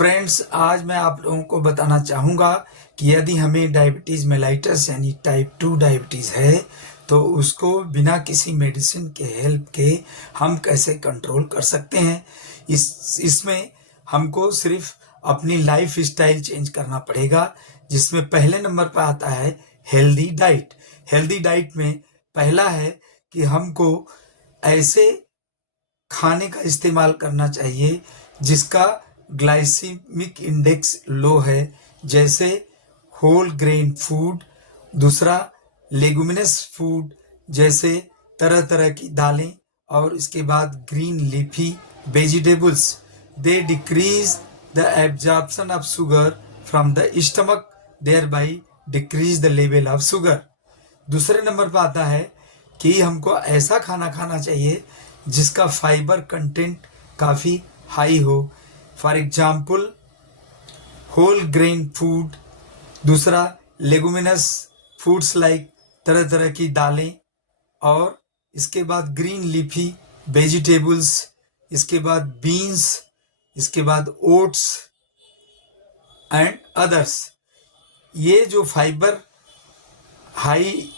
Friends, आज मैं आप लोगों को बताना चाहूँगा कि यदि हमें डायबिटीज़ मेलाइटस यानी टाइप 2 डायबिटीज़ है तो उसको बिना किसी मेडिसिन के हेल्प के हम कैसे कंट्रोल कर सकते हैं। इसमें हमको सिर्फ अपनी लाइफ स्टाइल चेंज करना पड़ेगा, जिसमें पहले नंबर पर आता है हेल्दी डाइट। हेल्दी डाइट में पहला है कि हमको ऐसे खाने का इस्तेमाल करना चाहिए जिसका ग्लाइसीमिक इंडेक्स लो है, जैसे होल ग्रेन फूड। दूसरा, लेगुमिनस फूड जैसे तरह तरह की दालें, और इसके बाद green leafy vegetables. They decrease the absorption of sugar from the stomach, thereby decrease the level of sugar. दूसरे नंबर पर आता है कि हमको ऐसा खाना खाना चाहिए जिसका फाइबर कंटेंट काफ़ी हाई हो, for example whole grain food. दूसरा, लेगुमिनस फूड्स लाइक तरह तरह की दालें, और इसके बाद ग्रीन लीफी वेजिटेबल्स, इसके बाद बीन्स, इसके बाद ओट्स एंड अदर्स। ये जो फाइबर हाई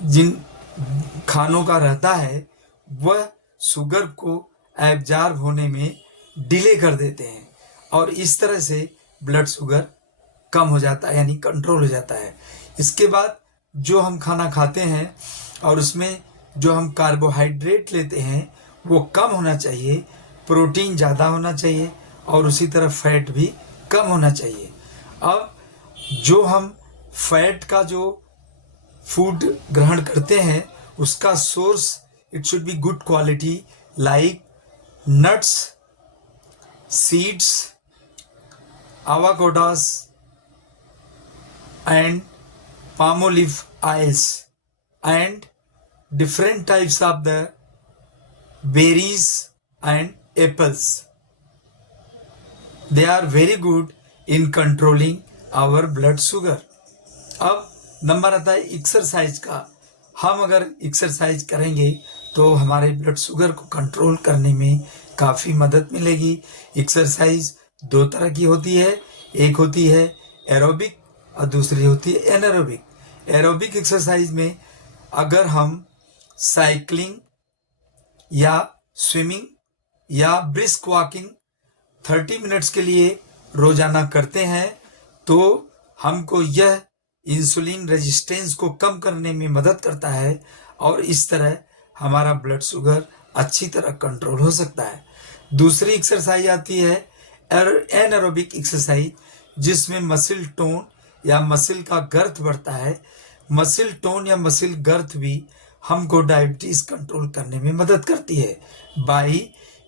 जिन खानों का रहता है वह शुगर को एब्जॉर्ब होने में डिले कर देते हैं, और इस तरह से ब्लड शुगर कम हो जाता है, यानी कंट्रोल हो जाता है। इसके बाद जो हम खाना खाते हैं और उसमें जो हम कार्बोहाइड्रेट लेते हैं वो कम होना चाहिए, प्रोटीन ज़्यादा होना चाहिए, और उसी तरह फैट भी कम होना चाहिए। अब जो हम फैट का जो फूड ग्रहण करते हैं उसका source it should be good quality, like nuts, seeds, avocados and palm olive oils, and different types of the berries and apples. They are very good in controlling our blood sugar. अब number आता है exercise का। हम अगर exercise करेंगे तो हमारे blood sugar को कंट्रोल करने में काफ़ी मदद मिलेगी। एक्सरसाइज दो तरह की होती है, एक होती है एरोबिक और दूसरी होती है एनारोबिक। एरोबिक एक्सरसाइज में अगर हम साइकिलिंग या स्विमिंग या ब्रिस्क वॉकिंग 30 मिनट्स के लिए रोजाना करते हैं तो हमको यह इंसुलिन रेजिस्टेंस को कम करने में मदद करता है, और इस तरह हमारा ब्लड शुगर अच्छी तरह कंट्रोल हो सकता है। दूसरी एक्सरसाइज आती है एनारोबिक एक्सरसाइज, जिसमें मसिल टोन या मसिल का गर्थ बढ़ता है। मसिल टोन या मसिल गर्थ भी हमको डायबिटीज कंट्रोल करने में मदद करती है by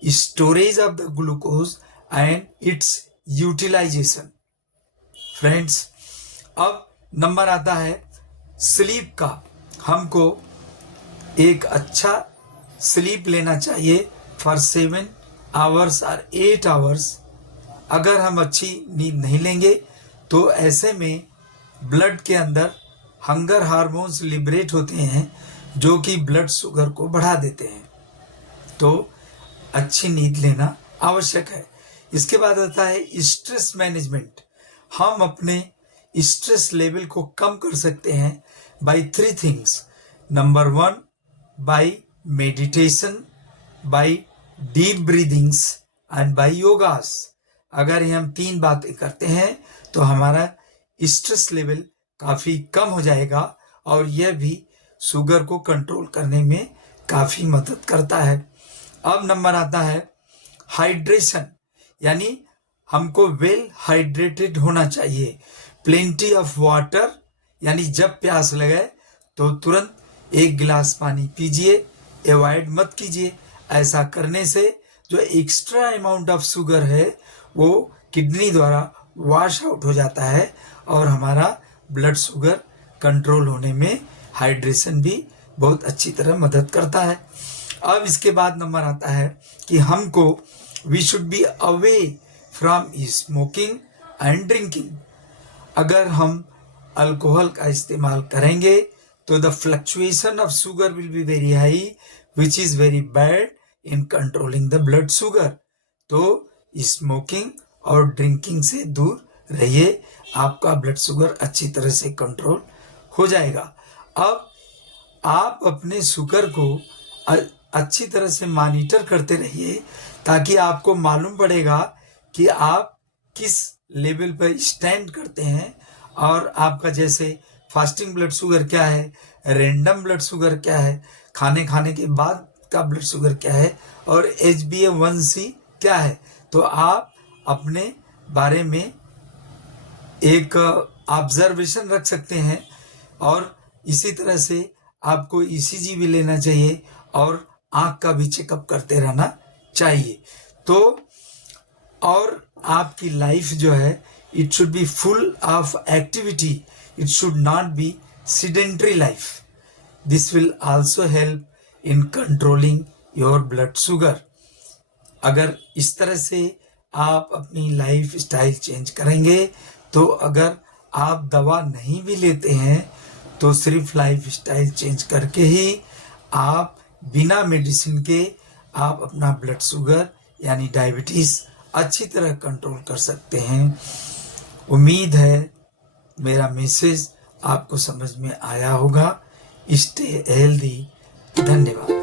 storage of the glucose and its utilisation. Friends, अब नंबर आता है स्लीप का। हमको एक अच्छा स्लीप लेना चाहिए फॉर 7 आवर्स और 8 आवर्स। अगर हम अच्छी नींद नहीं लेंगे तो ऐसे में ब्लड के अंदर हंगर हार्मोन्स लिबरेट होते हैं जो कि ब्लड शुगर को बढ़ा देते हैं, तो अच्छी नींद लेना आवश्यक है। इसके बाद आता है स्ट्रेस मैनेजमेंट। हम अपने स्ट्रेस लेवल को कम कर सकते हैं by 3 things. Number 1, by meditation, by deep breathings and by yogas. अगर हम 3 बातें करते हैं तो हमारा स्ट्रेस लेवल काफ़ी कम हो जाएगा, और यह भी शुगर को कंट्रोल करने में काफ़ी मदद करता है। अब नंबर आता है हाइड्रेशन, यानी हमको वेल हाइड्रेटेड होना चाहिए। प्लेंटी ऑफ वाटर, यानी जब प्यास लगे तो तुरंत 1 गिलास पानी पीजिए, अवॉइड मत कीजिए। ऐसा करने से जो एक्स्ट्रा अमाउंट ऑफ शुगर है वो किडनी द्वारा वॉश आउट हो जाता है, और हमारा ब्लड शुगर कंट्रोल होने में हाइड्रेशन भी बहुत अच्छी तरह मदद करता है। अब इसके बाद नंबर आता है कि हमको we should be away from smoking and drinking. अगर हम अल्कोहल का इस्तेमाल करेंगे तो the fluctuation of sugar will be very high, which is very bad in controlling the blood sugar. तो स्मोकिंग और ड्रिंकिंग से दूर रहिए, आपका ब्लड शुगर अच्छी तरह से कंट्रोल हो जाएगा। अब आप अपने शुगर को अच्छी तरह से मॉनिटर करते रहिए, ताकि आपको मालूम पड़ेगा कि आप किस लेवल पर स्टैंड करते हैं, और आपका जैसे फास्टिंग ब्लड शुगर क्या है, रैंडम ब्लड शुगर क्या है, खाने के बाद का ब्लड शुगर क्या है, और HbA1c क्या है। तो आप अपने बारे में एक ऑब्जर्वेशन रख सकते हैं, और इसी तरह से आपको ECG भी लेना चाहिए और आँख का भी चेकअप करते रहना चाहिए। तो और आपकी लाइफ जो है, it should be full of activity, it should not be sedentary life. This will also help in controlling your blood sugar. अगर इस तरह से आप अपनी लाइफ स्टाइल चेंज करेंगे, तो अगर आप दवा नहीं भी लेते हैं, तो सिर्फ लाइफ स्टाइल चेंज करके ही आप बिना मेडिसिन के आप अपना ब्लड शुगर यानी डायबिटीज़ अच्छी तरह कंट्रोल कर सकते हैं। उम्मीद है मेरा मैसेज आपको समझ में आया होगा। Stay healthy. धन्यवाद।